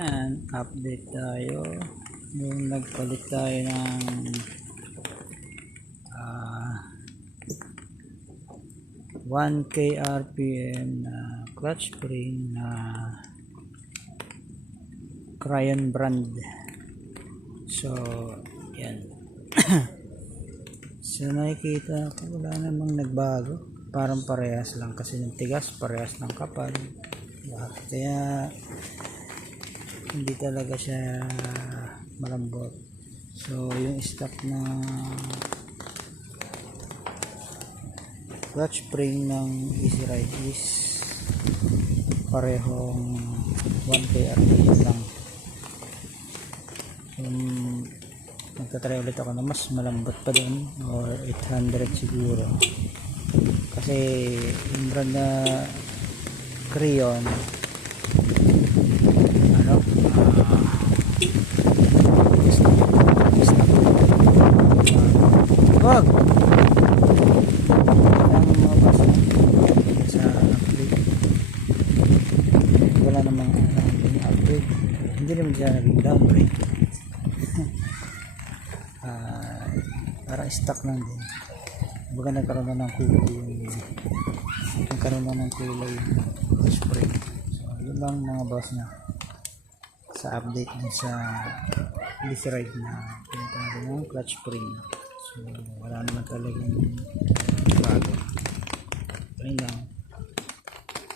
Yan, update tayo. Yung nagpalit tayo ng 1K RPM na clutch spring na Crayon brand. So, yan. So, nakikita ko wala namang nagbago. Parang parehas lang kasi ng tigas, parehas ng kapal. Kaya hindi talaga siya malambot. So yung stock na clutch spring ng Easy Ride is parehong 1K RPM lang. Magtatry ulit ako na mas malambot pa doon, or 800 siguro, kasi yung brand na Crayon wag ang mabasa sa upgrade. Wala namang upgrade, hindi naman siya naging downgrade. Parang stock lang din. Baga nagkaroon na ng kulay yung spring. So yun lang mga boss na sa update sa Easy Ride na pinatawag ng clutch spring. So wala naman talagang bago. Ayun lang.